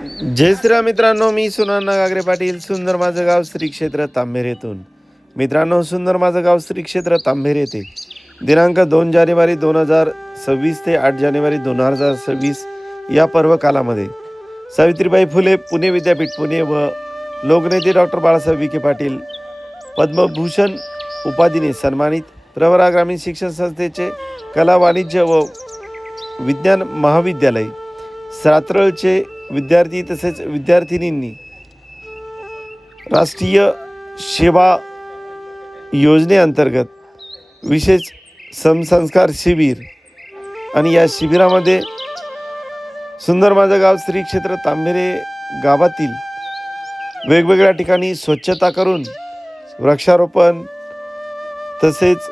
जय श्रीराम मित्रांनो, मी सुनाना गागरे पाटील. सुंदर माझं गाव श्री क्षेत्र तांबेर येथून. मित्रांनो, सुंदर माझं गाव श्री क्षेत्र तांबेर येथे दिनांक 2 जानेवारी 2026 ते 8 जानेवारी 2026 या पर्व कालामध्ये सावित्रीबाई फुले पुणे विद्यापीठ पुणे व लोकनेते डॉक्टर बाळासाहेब विखे पाटील पद्मभूषण उपाधीने सन्मानित प्रवरा ग्रामीण शिक्षण संस्थेचे कला वाणिज्य व विज्ञान महाविद्यालय सातरळचे विद्यार्थी तसेच विद्यार्थिनींनी राष्ट्रीय सेवा योजनेअंतर्गत विशेष समसंस्कार शिबिर आणि या शिबिरामध्ये सुंदर माझं गाव श्री क्षेत्र तांबेरे गावातील वेगवेगळ्या ठिकाणी स्वच्छता करून वृक्षारोपण तसेच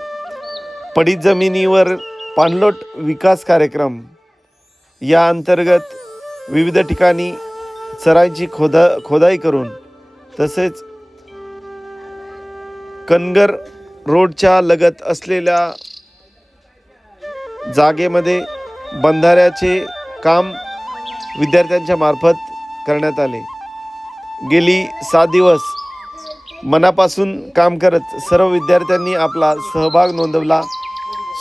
पडीत जमिनीवर पाणलोट विकास कार्यक्रम या अंतर्गत विविध ठिकाणी चराईची खोदाई करून तसेच कनगर रोडच्या लगत असलेल्या जागेमध्ये बंधाऱ्याचे काम विद्यार्थ्यांच्या मार्फत करण्यात आले. गेली 7 दिवस मनापासून काम करत सर्व विद्यार्थ्यांनी आपला सहभाग नोंदवला.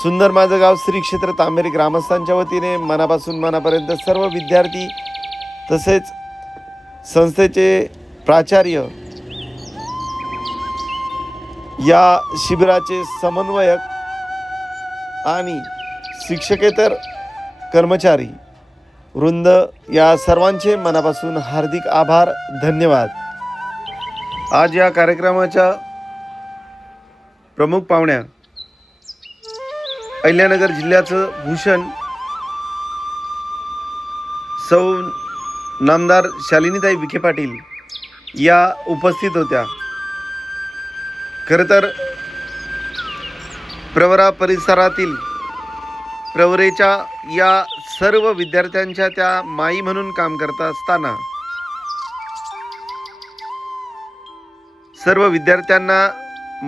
सुंदर माझं गाव श्री क्षेत्र तांबेरे ग्रामस्थांच्या वतीने मनापासून मनापर्यंत सर्व विद्यार्थी तसेच संस्थेचे प्राचार्य या शिबिराचे समन्वयक आणि शिक्षकेतर कर्मचारी वृंद या सर्वांचे मनापासून हार्दिक आभार, धन्यवाद. आज या कार्यक्रमाच्या प्रमुख पाहुण्या अहिल्यानगर जिल्ह्याचं भूषण सौ नामदार शालिनीताई विखे पाटील या उपस्थित होत्या. खरं तर प्रवरा परिसरातील प्रवरेच्या या सर्व विद्यार्थ्यांच्या त्या माई म्हणून काम करत असताना सर्व विद्यार्थ्यांना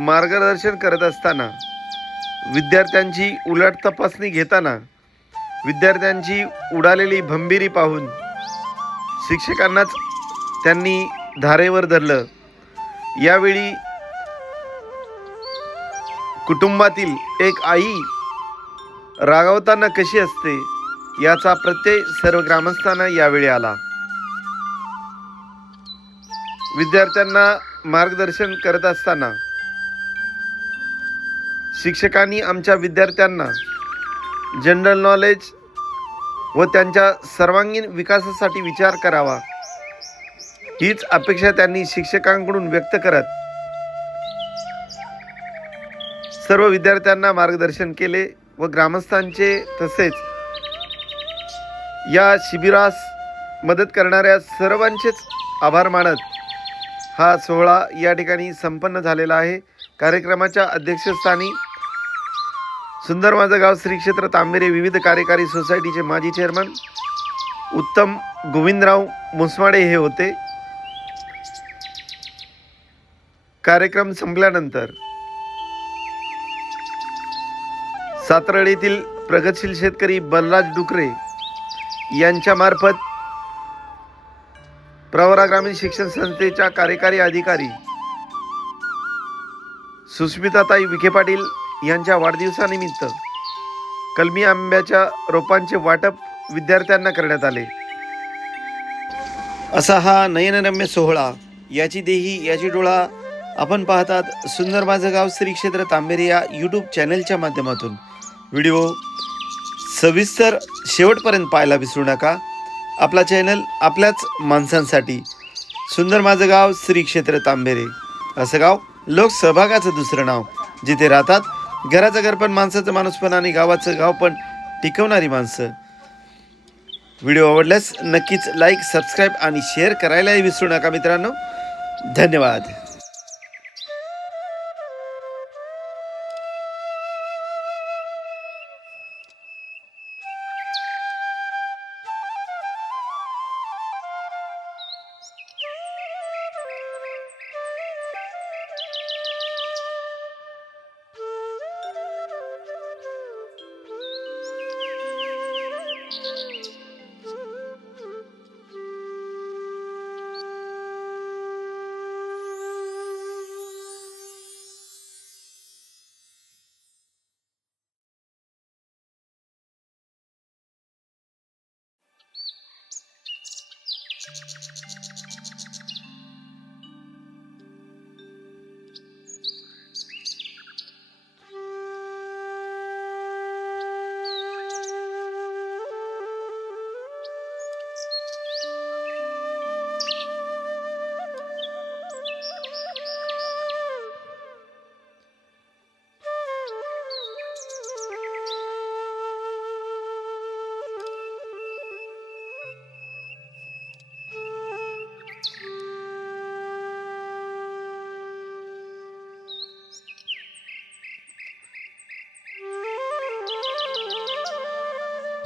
मार्गदर्शन करत असताना विद्यार्थ्यांची उलट तपासणी घेताना विद्यार्थ्यांची उडालेली भंबीरी पाहून शिक्षकांनाच त्यांनी धारेवर धरलं. यावेळी कुटुंबातील एक आई रागावताना कशी असते याचा प्रत्यय सर्व ग्रामस्थांना यावेळी आला. विद्यार्थ्यांना मार्गदर्शन करत असताना शिक्षकांनी आमच्या विद्यार्थ्यांना जनरल नॉलेज व त्यांच्या सर्वांगीण विकासासाठी विचार करावा हीच अपेक्षा त्यांनी शिक्षकांकडून व्यक्त करत सर्व विद्यार्थ्यांना मार्गदर्शन केले व ग्रामस्थांचे तसेच या शिबिरास मदत करणाऱ्या सर्वांचेच आभार मानत हा सोहळा या ठिकाणी संपन्न झालेला आहे. कार्यक्रमाच्या अध्यक्षस्थानी सुंदर माझं गाव श्री क्षेत्र तांबेरे विविध कार्यकारी सोसायटीचे माजी चेअरमन उत्तम गोविंदराव मुसमाडे हे होते. कार्यक्रम संपल्यानंतर सातरळीतील प्रगतशील शेतकरी बलराज डुकरे यांच्यामार्फत प्रवरा ग्रामीण शिक्षण संस्थेच्या कार्यकारी अधिकारी सुस्मिताताई विखे पाटील यांच्या वाढदिवसानिमित्त कलमी आंब्याच्या रोपांचे वाटप विद्यार्थ्यांना करण्यात आले. असा हा नयनरम्य सोहळा याची देही याची डोळा आपण पाहतात सुंदर माझं गाव श्री क्षेत्र तांबेरे या यूट्यूब चॅनलच्या माध्यमातून. व्हिडिओ सविस्तर शेवटपर्यंत पाहायला विसरू नका. आपला चॅनल आपल्याच माणसांसाठी. सुंदर माझं गाव श्री क्षेत्र तांबेरे असं गाव लोकसहभागाचं दुसरं नाव. जिथे राहतात घराचं घर पण माणसाचं माणूस पण आणि गावाचं गाव पण टिकवणारी माणसं. व्हिडिओ आवडल्यास नक्कीच लाईक, सबस्क्राईब आणि शेअर करायलाही विसरू नका मित्रांनो. धन्यवाद.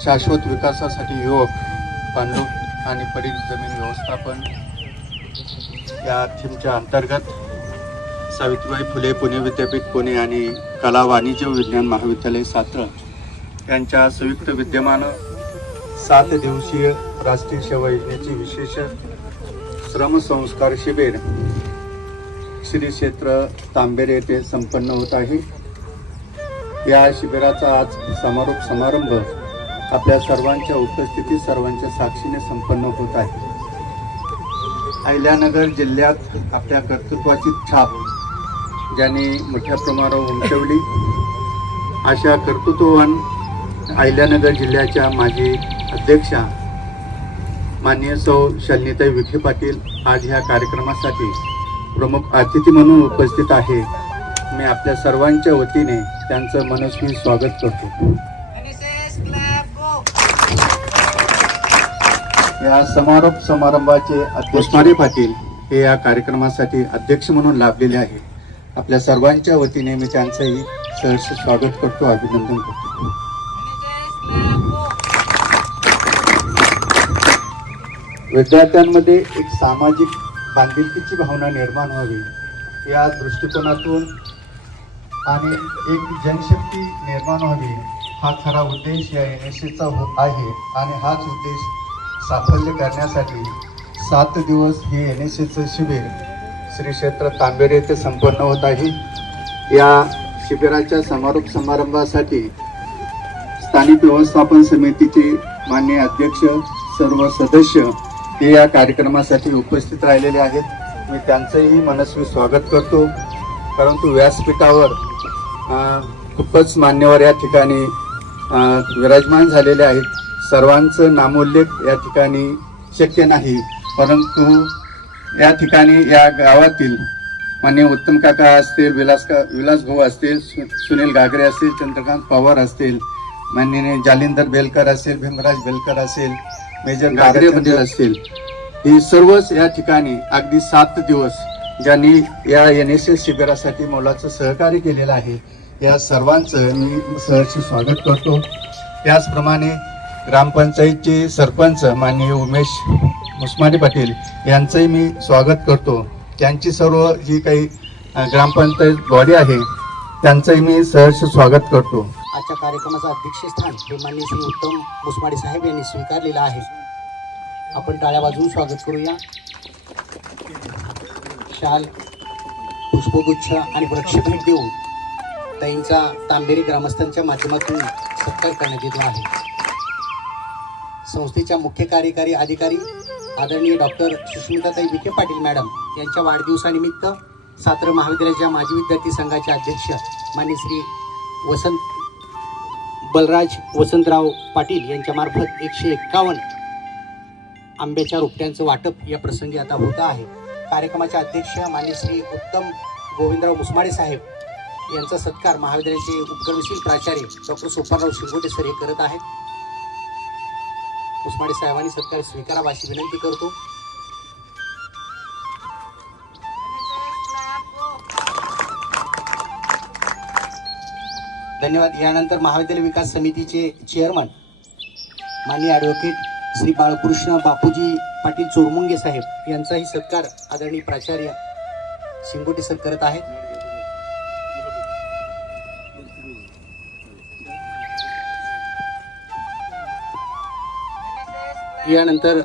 शाश्वत विकासासाठी युवक बांधून आणि पडीक जमीन व्यवस्थापन या थीमच्या अंतर्गत सावित्रीबाई फुले पुणे विद्यापीठ पुणे आणि कला वाणिज्य विज्ञान महाविद्यालय सातारा यांच्या संयुक्त विद्यमानं 7 दिवसीय राष्ट्रीय सेवा योजनेची विशेष श्रमसंस्कार शिबिर श्री क्षेत्र तांबेरे येथे संपन्न होत आहे। या शिबिराचा आज समारोप आपल्या सर्वांच्या उपस्थितीत सर्वांच्या साक्षीने संपन्न होत आहे। अहिल्यानगर जिल्ह्यात आपल्या कर्तृत्वाची छाप ज्यांनी मोठ्या प्रमाणावर उमटवली अशा कर्तृत्ववान अहिल्यानगर जिल्ह्याच्या माजी अध्यक्षा माननीय सौ शालिनीताई विखे पाटील आज ह्या कार्यक्रमासाठी प्रमुख अतिथी म्हणून उपस्थित आहे। मी आपल्या सर्वांच्या वतीने त्यांचं मनस्वी स्वागत करतो। या समारंभाचे अध्यक्ष मारे पाटील हे या कार्यक्रमासाठी अध्यक्ष म्हणून लाभलेले आहे। आपल्या सर्वांच्या वतीने मी त्यांचंही सहर्ष स्वागत करतो, अभिनंदन करतो। विद्यार्थ्यांमध्ये एक सामाजिक बांधिलकीची भावना निर्माण व्हावी या दृष्टिकोनातून आणि एक जनशक्ती निर्माण व्हावी हा खरा उद्देश या NSSचा आहे आणि हाच उद्देश साफल्य करण्यासाठी 7 दिवस हे NSSचं शिबिर श्री क्षेत्र तांबेरे येथे संपन्न होत आहे। या शिबिराच्या समारंभासाठी स्थानिक व्यवस्थापन समितीचे माननीय अध्यक्ष सर्व सदस्य हे या कार्यक्रमासाठी उपस्थित राहिलेले आहेत। मी त्यांचंही मनस्वी स्वागत करतो। परंतु व्यासपीठावर खूपच मान्यवर या ठिकाणी विराजमान झालेले आहेत। सर्वांचं नामोल्लेख या ठिकाणी शक्य नाही, परंतु या ठिकाणी या गावातील माननीय उत्तम काका असतील, विलास भाऊ असतील, सुनील घागरे असतील, चंद्रकांत पवार असतील, माननीय जालिंदर बेलकर असेल, भीमराज बेलकर असेल, मेजर घागरे पाटील असतील, ही सर्वच या ठिकाणी अगदी 7 दिवस ज्यांनी या NSS शिबिरासाठी मोलाचं सहकार्य केलेलं आहे, या सर्वांचं मी सहर्ष स्वागत करतो। त्याचप्रमाणे ग्रामपंचायतचे सरपंच माननीय उमेश मुसमाडे पाटील यांचंही मी स्वागत करतो। त्यांची सर्व जी काही ग्रामपंचायत बॉडी आहे त्यांचंही मी सहर्ष स्वागत करतो। आजच्या कार्यक्रमाचं अध्यक्षस्थान हे माननीय श्री उत्तम मुसमाडे साहेब यांनी स्वीकारलेलं आहे। आपण टाळ्या वाजवून स्वागत करूया। शाल, पुष्पगुच्छ आणि वृक्षभेट देऊन ताईंचा तांबेरी ग्रामस्थांच्या माध्यमातून सत्कार करण्यात येतो आहे। संस्थेच्या मुख्य कार्यकारी अधिकारी आदरणीय डॉक्टर सुष्मिताताई विखे पाटील मॅडम यांच्या वाढदिवसानिमित्त सातारा महाविद्यालयाच्या माजी विद्यार्थी संघाचे अध्यक्ष माननीय श्री बलराज वसंतराव पाटील यांच्यामार्फत 151 आंब्याच्या रोपट्यांचं वाटप या प्रसंगी आता होत आहे। कार्यक्रमाचे अध्यक्ष माननीय श्री उत्तम गोविंदराव मुसमाडे साहेब यांचा सत्कार महाविद्यालयाचे उपक्रमशील प्राचार्य डॉक्टर सोपानराव शिंगोटे सर हे करत आहेत। मुसमाडे साहेबांनी सत्कार स्वीकारावा अशी विनंती करतो। धन्यवाद। यानंतर महाविद्यालय विकास समितीचे चेअरमन माननीय ॲडव्होकेट श्री बाळकृष्ण बापूजी पाटील चोरमुंगे साहेब यांचाही सत्कार आदरणीय प्राचार्य शिंगोटे सर करत आहेत। यानंतर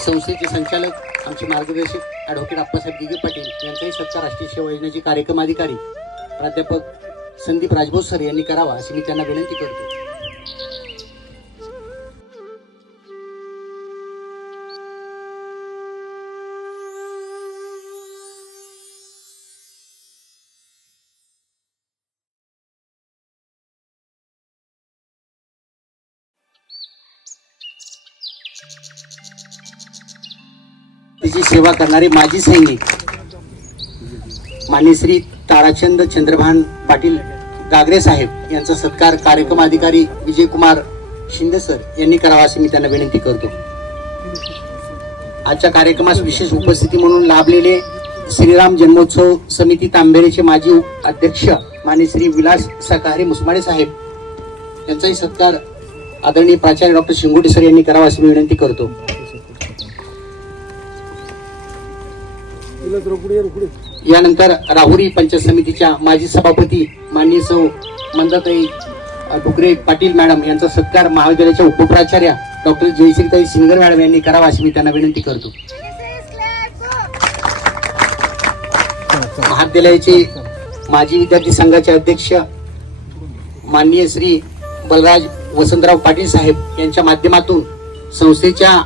संस्थेचे संचालक आमचे मार्गदर्शक ॲडव्होकेट आप्पासाहेब दिघे पाटील यांचाही सत्कार राष्ट्रीय सेवा योजनेचे कार्यक्रम अधिकारी प्राध्यापक संदीप राजभोज सर यांनी करावा अशी मी त्यांना विनंती करतो। तिची सेवा करणारे माजी सैनिक माननीय श्री ताराचंद चंद्रभान पाटील गागरे साहेब यांचा सत्कार कार्यक्रम अधिकारी विजयकुमार शिंदे सर यांनी करावा अशी मी त्यांना विनंती करतो. आजच्या कार्यक्रमास विशेष उपस्थिती म्हणून लाभलेले श्रीराम जन्मोत्सव समिती तांबेरेचे माजी अध्यक्ष माननीय श्री विलास शाकाहारी मुसमाडे साहेब यांचाही सत्कार आदरणीय प्राचार्य डॉक्टर शिंगोटे सर यांनी करावा अशी मी विनंती करतो. यानंतर राहुरी पंचायत समितीच्या माजी सभापती माननीय सौ मंदाताई डुकरे पाटील मॅडम यांचा सत्कार महाविद्यालयाच्या उपप्राचार्य डॉक्टर जयश्रीताई सिंगर मॅडम यांनी करावा अशी मी त्यांना विनंती करतो. महाविद्यालयाचे माजी विद्यार्थी संघाचे अध्यक्ष माननीय श्री बलराज वसंतराव पाटील साहेब यांच्या माध्यमातून संस्थेच्या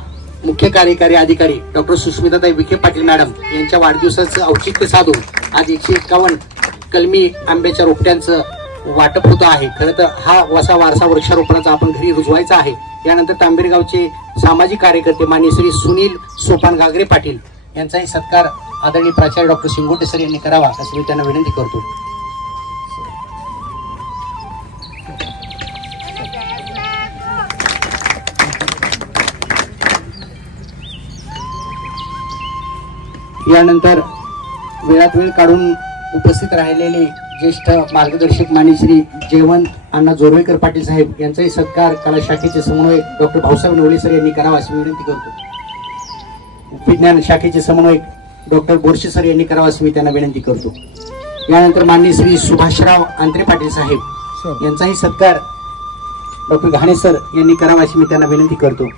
मुख्य कार्यकारी अधिकारी डॉक्टर सुष्मिताताई विखे पाटील मॅडम यांच्या वाढदिवसाचं औचित्य साधून आज 151 कलमी आंब्याच्या रोपट्यांचं वाटप होतं आहे. खरं तर हा वसा वारसा वृक्षारोपणाचा आपण घरी रुजवायचा आहे. यानंतर तांबेरगावचे सामाजिक कार्यकर्ते माननीय श्री सुनील सोपान गागरे पाटील यांचाही सत्कार आदरणीय प्राचार्य डॉक्टर शिंगोटे सर यांनी करावा अशी मी त्यांना विनंती करतो. यानंतर वेळात वेळ काढून उपस्थित राहिलेले ज्येष्ठ मार्गदर्शक माननीय श्री जयवंत अण्णा जोरवेकर पाटील साहेब यांचाही सत्कार कला शाखेचे समन्वयक डॉक्टर भाऊसाहेब नवले सर यांनी करावा अशी विनंती करतो. विज्ञान शाखेचे समन्वयक डॉक्टर बोरशे सर यांनी करावा अशी मी त्यांना विनंती करतो. यानंतर माननीय श्री सुभाषराव आंत्रे पाटील साहेब यांचाही सत्कार डॉक्टर घाणे सर यांनी करावा अशी मी त्यांना विनंती करतो.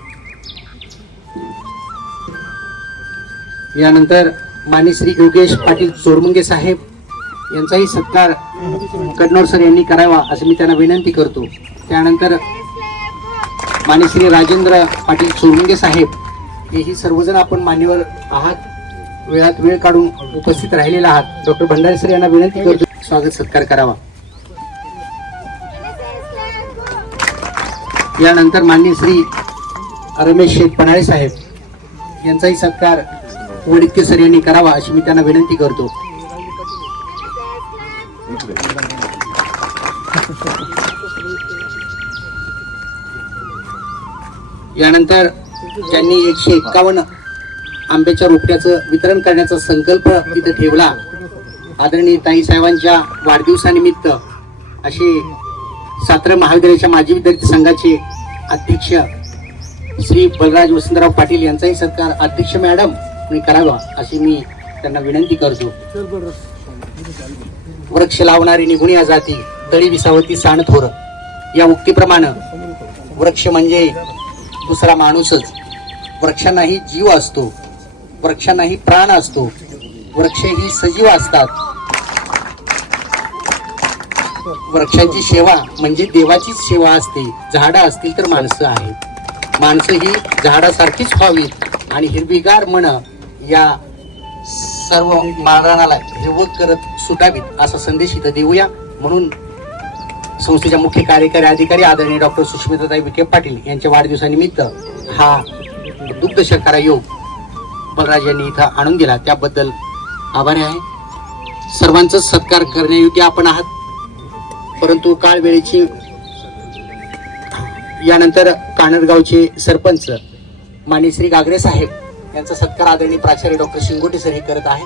यानंतर माननीय श्री योगेश पाटील चोरमुंगे साहेब यांचाही सत्कार कडनोर सर यांनी करावा अशी मी त्यांना विनंती करतो. त्यानंतर माननीय श्री राजेंद्र पाटील चोरमुंगे साहेब हेही सर्वजण आपण मान्यवर आहात, वेळात वेळ काढून उपस्थित राहिलेला आहात. डॉक्टर भंडारे सर यांना विनंती करतो स्वागत सत्कार करावा. यानंतर माननीय श्री रमेश शेठ पणाळे साहेब यांचाही सत्कार वडितके सर यांनी करावा अशी मी त्यांना विनंती करतो. यानंतर ज्यांनी 151 आंब्याच्या रोपट्याचं वितरण करण्याचा संकल्प तिथे ठेवला आदरणीय ताई साहेबांच्या वाढदिवसानिमित्त असे सातारा महाविद्यालयाच्या माजी विद्यार्थी संघाचे अध्यक्ष श्री बलराज वसंतराव पाटील यांचाही सत्कार अध्यक्ष मॅडम करावा अशी मी त्यांना विनंती करतो. वृक्ष लावणारी निघुणी जाती तळी विसावती सान थोर या उक्तीप्रमाणे वृक्ष म्हणजे दुसरा माणूसच. वृक्षांनाही जीव असतो, वृक्षांनाही प्राण असतो, वृक्ष ही सजीव असतात. वृक्षांची सेवा म्हणजे देवाचीच सेवा असते. झाडं असतील तर माणसं आहेत, माणसं ही झाडासारखीच व्हावीत आणि हिरवीगार मन या सर्व मारणाला हिरवत करत सुटावीत असा संदेश इथं देऊया. म्हणून संस्थेच्या मुख्य कार्यकारी अधिकारी आदरणीय डॉक्टर सुष्मिताताई विखे पाटील यांच्या वाढदिवसानिमित्त हा दुग्ध शर्करा योग बलराज यांनी इथं आणून दिला, त्याबद्दल आभारी आहे. सर्वांचा सत्कार करण्यायोग्य आपण आहात, परंतु काळ वेळेची. यानंतर कानडगावचे सरपंच माननीय श्री गागरे साहेब यांचा सत्कार आदरणीय प्राचार्य डॉक्टर शिंगोटे सर हे करत आहे.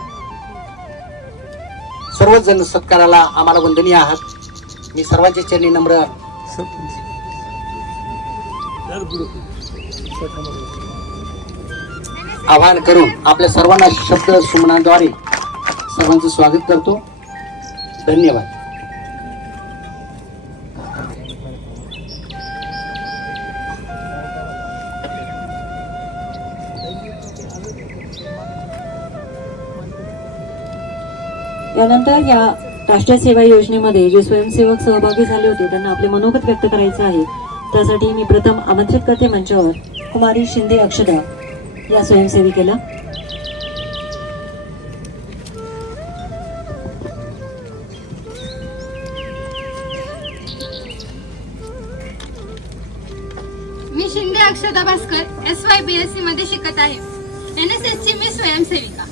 सर्वच जण सत्काराला आम्हाला वंदनीय आहात. मी सर्वांचे चरणी नम्र आवाहन करून आपल्या सर्वांना शब्द सुमनाद्वारे सर्वांचं स्वागत करतो. धन्यवाद. यानंतर या राष्ट्रीय सेवा योजनेमध्ये जे स्वयंसेवक सहभागी झाले होते त्यांना आपले मनोगत व्यक्त करायचं आहे. त्यासाठी मी प्रथम आमंत्रित करते मंचावर कुमारी शिंदे अक्षदा या स्वयंसेविकेला. मी शिंदे अक्षदा भास्कर SYBSC मध्ये शिकत आहे. NSS ची मिस स्वयंसेविका,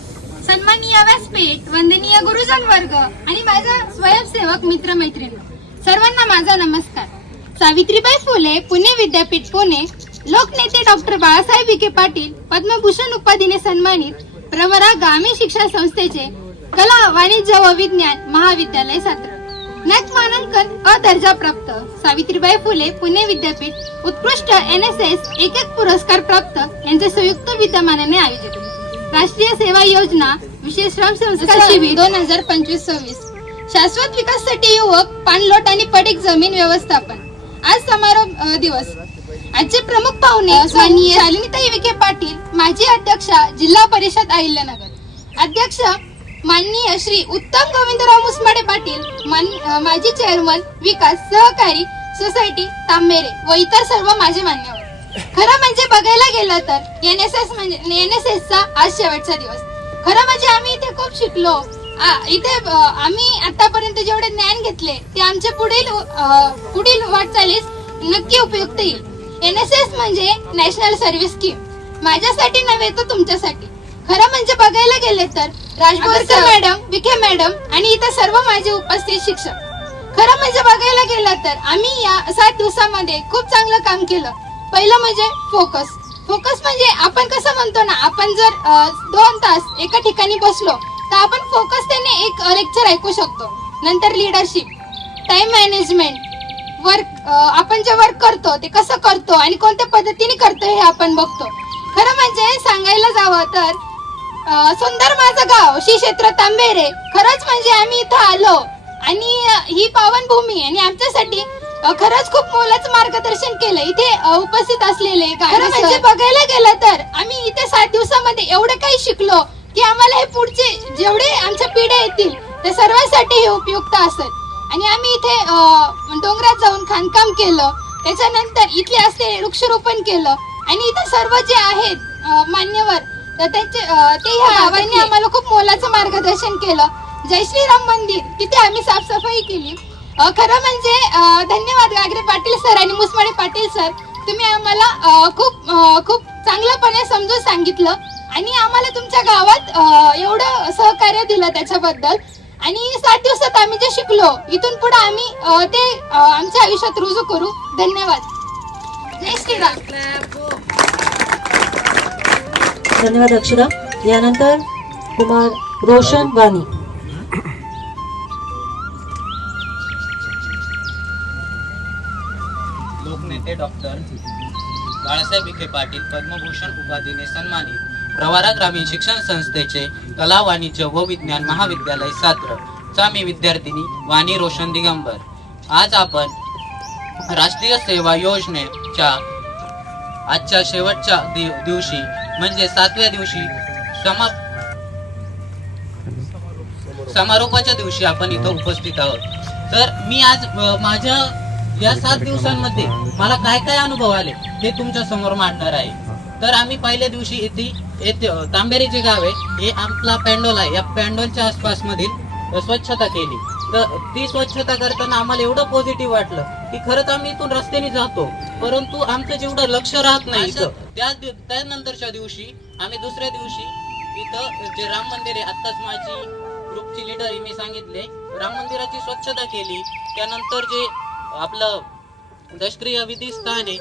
सन्माननीय व्यासपीठ, वंदनीय गुरुजन वर्ग आणि माझा स्वयंसेवक मित्र मैत्रिणी, सर्वांना माझा नमस्कार. सावित्रीबाई फुले पुणे विद्यापीठ पुणे, लोकनेते डॉक्टर बाळासाहेब विखे पाटील पद्मभूषण उपाधीने सन्मानित प्रवरा ग्रामीण शिक्षण संस्थेचे कला वाणिज्य व विज्ञान महाविद्यालय छात्र, नॅक मानांकन अ दर्जा प्राप्त सावित्रीबाई फुले पुणे विद्यापीठ उत्कृष्ट NSS एक पुरस्कार प्राप्त यांचे संयुक्त विद्यमानाने आयोजित राष्ट्रीय सेवा योजना विशेष श्रम संस्कार शिबिर 2025-26 शाश्वत विकासासाठी युवक पाणलोट आणि पडीक जमीन व्यवस्थापन. आज समारोप दिवस. आजचे प्रमुख पाहुणे माननीय शालिनीताई विखे पाटील, माजी अध्यक्षा जिल्हा परिषद अहिल्यानगर, अध्यक्ष माननीय श्री उत्तम गोविंदराव मुसमाडे पाटील, माजी चेअरमन विकास सहकारी सोसायटी तांबेरे व इतर सर्व माझे मान्यवर. खरं म्हणजे बघायला गेलं तर NSSचा आज शेवटचा दिवस. खरं म्हणजे आम्ही इथे खूप शिकलो. इथे आम्ही आतापर्यंत जेवढे ज्ञान घेतले ते आमच्या पुढील वाटचालीस नक्की उपयुक्त येईल. NSS म्हणजे नॅशनल सर्व्हिस स्कीम, माझ्यासाठी नव्हे तर तुमच्यासाठी. खरं म्हणजे बघायला गेले तर राजभोरकर मॅडम, विखे मॅडम आणि इतर सर्व माझे उपस्थित शिक्षक. खरं म्हणजे बघायला गेलं तर आम्ही या 7 दिवसामध्ये खूप चांगलं काम केलं. पहिलं म्हणजे फोकस म्हणजे आपण कसं म्हणतो ना, आपण जर 2 तास एका ठिकाणी बसलो तर आपण फोकस त्याने एक लेक्चर ऐकू शकतो. नंतर लिडरशिप, टाइम मॅनेजमेंट, वर्क, आपण जे वर्क करतो ते कसं करतो आणि कोणत्या पद्धतीने करतो हे आपण बघतो. खरं म्हणजे सांगायला जावं तर सुंदर माझं गाव श्री क्षेत्र तांबेरे. खरंच म्हणजे आम्ही इथं आलो आणि ही पावनभूमी आणि आमच्यासाठी खरंच खूप मोलाचं मार्गदर्शन केलं इथे उपस्थित असलेले. खरं म्हणजे बघायला गेलं तर आम्ही इथे 7 दिवसामध्ये एवढं काही शिकलो की आम्हाला हे पुढचे जेवढे आमच्या पिढ्या येतील ते सर्वांसाठी हे उपयुक्त असेल. आणि आम्ही इथे डोंगरात जाऊन खाणकाम केलं, त्याच्यानंतर इथले असलेले वृक्षारोपण केलं आणि इथे सर्व जे आहेत मान्यवर तर ते ह्या गावांनी आम्हाला खूप मोलाचं मार्गदर्शन केलं. जय श्रीराम मंदिर तिथे आम्ही साफसफाई केली. खरं म्हणजे धन्यवाद गागरे पाटील सर आणि मुसमाडे पाटील सर, तुम्ही आम्हाला खूप चांगलंपणे समजून सांगितलं आणि आम्हाला तुमच्या गावात एवढं सहकार्य दिलं त्याच्याबद्दल. आणि 7 दिवसात आम्ही जे शिकलो इथून पुढे आम्ही ते आमच्या आयुष्यात रुजू करू. धन्यवाद. जय श्रीराम. धन्यवाद अक्षरा. यानंतर कुमार रोशन वाणी. लोकनेते डॉक्टर बाळासाहेब विखे पाटील पद्मभूषण उपाधीने सन्मानित प्रवरा ग्रामीण शिक्षण संस्थेचे कला वाणिज्य व विज्ञान महाविद्यालय छात्र चा मी विद्यार्थिनी वाणी रोशन दिगंबर. आज आपण राष्ट्रीय सेवा योजनेच्या आजच्या शेवटच्या दिवशी म्हणजे 7व्या दिवशी समारोपाच्या दिवशी आपण इथं उपस्थित आहोत. तर मी आज माझ्या या 7 दिवसांमध्ये मला काय काय अनुभव आले ते तुमच्या समोर मांडणार आहे. तर आम्ही पहिल्या दिवशी येथे तांबेरे जे गाव आहे हे आपला पॅन्डोल आहे, या पॅन्डोलच्या आसपास मधील स्वच्छता केली. तर ती स्वच्छता करताना आम्हाला एवढं पॉझिटिव्ह वाटलं की खरंच आम्ही इथून रस्त्याने जातो परंतु आमचं जेवढं लक्ष राहत नाही त्यानंतरच्या दिवशी आम्ही दुसऱ्या दिवशी इथं जे राम मंदिर आहे, आत्ताच माझी ग्रुपची लीडर मी सांगितले, राम मंदिराची स्वच्छता केली. त्यानंतर जे आपलं दशक्रिया विधी स्थान आहे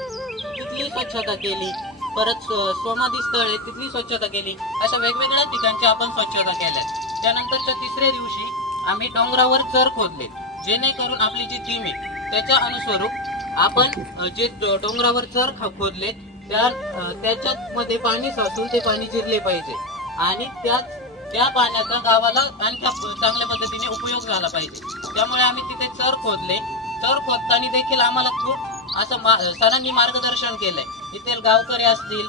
तिथली स्वच्छता केली. परत समाधी स्थळ आहे तिथली स्वच्छता केली. अशा वेगवेगळ्या ठिकाणची आपण स्वच्छता केल्या. त्यानंतरच्या 3ऱ्या दिवशी आम्ही डोंगरावर चर खोदले, जेणेकरून आपली जी थीम आहे त्याच्या अनुस्वरूप आपण जे डोंगरावर चर खोदले त्याच्यात मध्ये पाणी साचून ते पाणी जिरले पाहिजे आणि त्या पाण्याचा गावाला आणखी चांगल्या पद्धतीने उपयोग झाला पाहिजे. त्यामुळे आम्ही तिथे चर खोदले. चर खोदताना देखील आम्हाला खूप असं सरांनी मार्गदर्शन केलंय. इथे गावकरी असतील,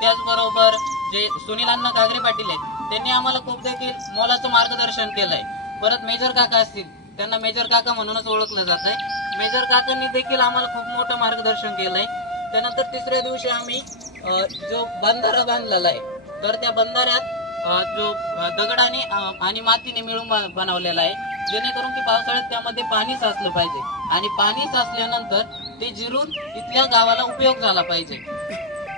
त्याचबरोबर जे सुनील अण्णा गागरे पाटील आहेत त्यांनी आम्हाला खूप देखील मोलाचं मार्गदर्शन केलंय. परत मेजर काका असतील, त्यांना मेजर काका म्हणूनच ओळखलं जात आहे. मेजर काकांनी देखील आम्हाला खूप मोठं मार्गदर्शन केलंय. त्यानंतर 3ऱ्या दिवशी आम्ही जो बंधारा बांधलेला आहे तर त्या बंधाऱ्यात जो दगडाने आणि मातीने मिळून बनवलेला आहे, जेणेकरून की पावसाळ्यात त्यामध्ये पाणी साचलं पाहिजे आणि पाणी साचल्यानंतर ते जिरून इथल्या गावाला उपयोग झाला पाहिजे.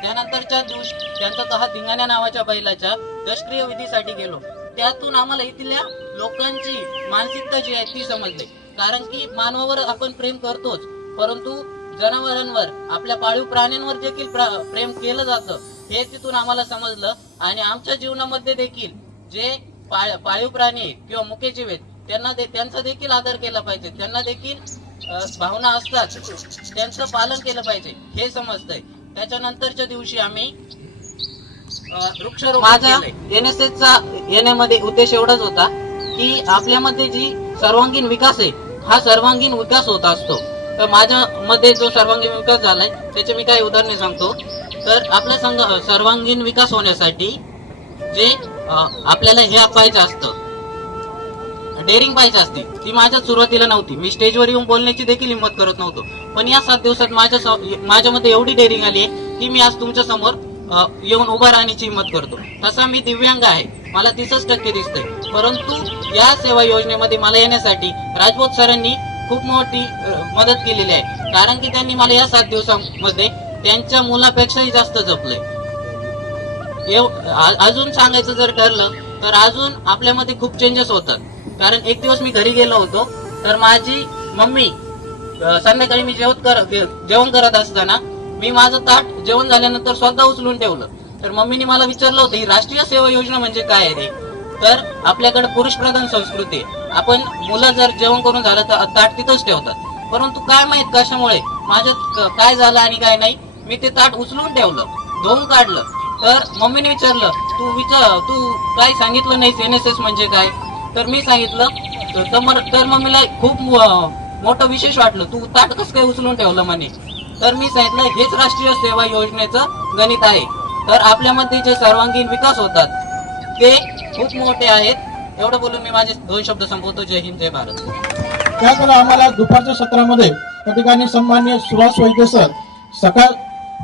त्यानंतरच्या दिवशी त्यांचा तो हा धिंगाण्या नावाच्या बैलाच्या दशक्रिय विधीसाठी गेलो. त्यातून आम्हाला इथल्या लोकांची मानसिकता जी आहे ती समजली. कारण की मानवावर आपण प्रेम करतोच, परंतु जनावरांवर, आपल्या पाळीव प्राण्यांवर देखील प्रेम केलं जातं हे तिथून आम्हाला समजलं. आणि आमच्या जीवनामध्ये देखील जे पाळीव प्राणी किंवा मुके जीव आहेत त्यांचा देखील आदर केला पाहिजे, त्यांना देखील भावना असतात, त्यांचं पालन केलं पाहिजे हे समजतंय. त्याच्यानंतरच्या दिवशी आम्ही वृक्षारोपण माझा NSSचा येण्यामध्ये उद्देश एवढाच होता की आपल्यामध्ये जी सर्वांगीण विकास आहे हा सर्वांगीण विकास होत असतो. तर माझ्या मध्ये जो सर्वांगीण विकास झालाय त्याचे मी काही उदाहरणे सांगतो. तर आपल्या सर्वांगीण विकास होण्यासाठी जे आपल्याला हे पाहिजे असतं, डेअरिंग पाहिजे असते, ती माझ्या सुरुवातीला नव्हती. मी स्टेजवर येऊन बोलण्याची देखील हिंमत करत नव्हतो, पण या 7 दिवसात माझ्यामध्ये एवढी डेअरिंग आली आहे की मी आज तुमच्या समोर येऊन उभा राहण्याची हिंमत करतो. तसा मी दिव्यांग आहे, मला 30% दिसतंय, परंतु या सेवा योजनेमध्ये मला येण्यासाठी राजभोत सरांनी खूप मोठी मदत केलेली आहे. कारण की त्यांनी मला या 7 दिवसांमध्ये त्यांच्या मुलापेक्षाही जास्त जपलंय. अजून सांगायचं जर ठरलं तर अजून आपल्यामध्ये खूप चेंजेस होतात. कारण एक दिवस मी घरी गेलो होतो तर माझी मम्मी संध्याकाळी मी जेवण करत असताना मी माझं ताट जेवण झाल्यानंतर स्वतः उचलून ठेवलं. तर मम्मीने मला विचारलं होतं ही राष्ट्रीय सेवा योजना म्हणजे काय आहे. तर आपल्याकडे पुरुष प्रधान संस्कृती आहे, आपण मुलं जर जेवण करून झालं तर ताट तिथंच ठेवतात. परंतु काय माहित कशामुळे माझ्यात काय झालं आणि काय नाही, मी ते ताट उचलून ठेवलं, धुवून काढलं. तर मम्मीने विचारलं तू काय सांगितलं नाहीस NSS म्हणजे काय. तर मी सांगितलं. तर मम्मीला खूप मोठं विशेष वाटलं, तू ताट कसं काय उचलून ठेवलं म्हणे. तर मी सांगितलं हेच राष्ट्रीय सेवा योजनेचं गणित आहे. तर आपल्यामध्ये जे सर्वांगीण विकास होतात ते खूप मोठे आहेत. एवढं बोलून मी माझे 2 शब्द संपवतो. जय हिंद, जय भारत. त्याचवेळेला आम्हाला दुपारच्या सत्रामध्ये त्या ठिकाणी सन्माननीय सुहास वैद्य सर, सकाळ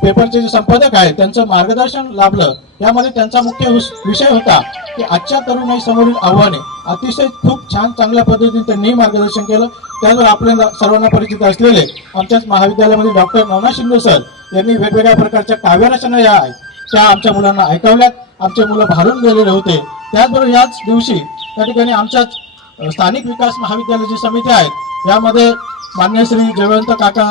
पेपरचे जे संपादक आहेत त्यांचं मार्गदर्शन लाभलं. यामध्ये त्यांचा मुख्य विषय होता की आजच्या तरुणाई समोरील आव्हाने. अतिशय खूप छान चांगल्या पद्धतीने त्यांनी मार्गदर्शन केलं. त्याचबरोबर आपल्या सर्वांना परिचित असलेले आमच्याच महाविद्यालयामध्ये डॉक्टर नवनाथ शिंदे सर यांनी वेगवेगळ्या प्रकारच्या काव्यरचना या आहेत त्या आमच्या मुलांना ऐकवल्यात. आमचे मुलं भारून गेलेले होते. त्याचबरोबर याच दिवशी त्या ठिकाणी आमच्याच स्थानिक विकास महाविद्यालयाची समिती आहेत, यामध्ये मान्य श्री जयवंत काका